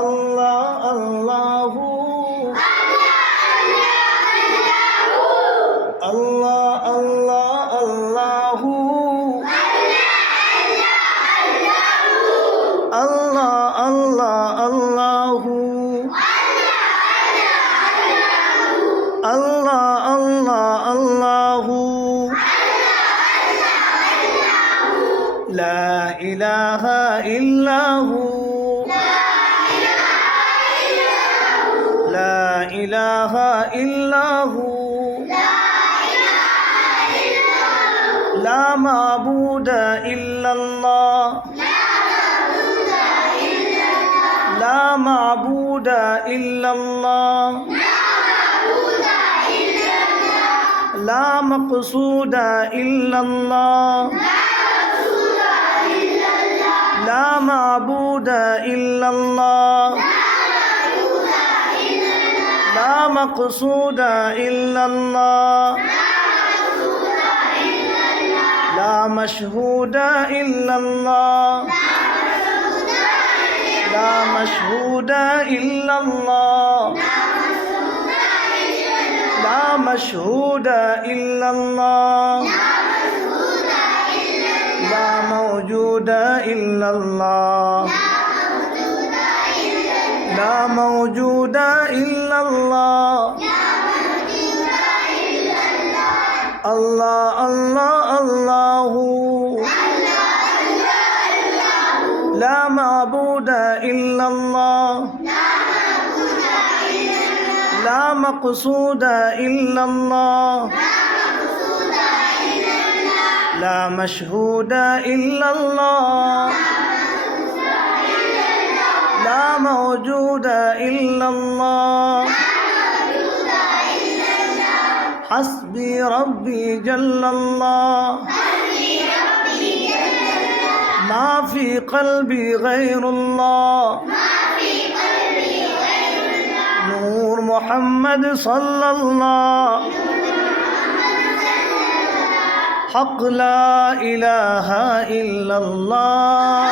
আল্লাহ আল্লাহু আল্লাহ আল্লাহ আল্লাহু আল্লাহ আল্লাহ আল্লাহু আল্লাহ আল্লাহ আল্লাহু লা ইলাহা ইল্লাহু লা ইলাহা ইল্লাহু লা মাবুদা ইল্লাল্লাহ লা মাবুদা ইল্লাল্লাহ লা মাকসুদা ইল্লাল্লাহ লা মাবুদা ইল্লাল্লাহ লা মাকসুদা ইল্লাল্লাহ لا مشهود إلا الله لا مشهود إلا الله لا مشهود إلا الله لا موجود إلا الله لا موجود إلا الله الله الله الله لا معبود إلا الله لا مقصود إلا الله لا مشهود إلا الله لا موجود إلا الله حسبي ربي جل الله ما في قلبي غير الله نور محمد صلى الله حق لا إله إلا الله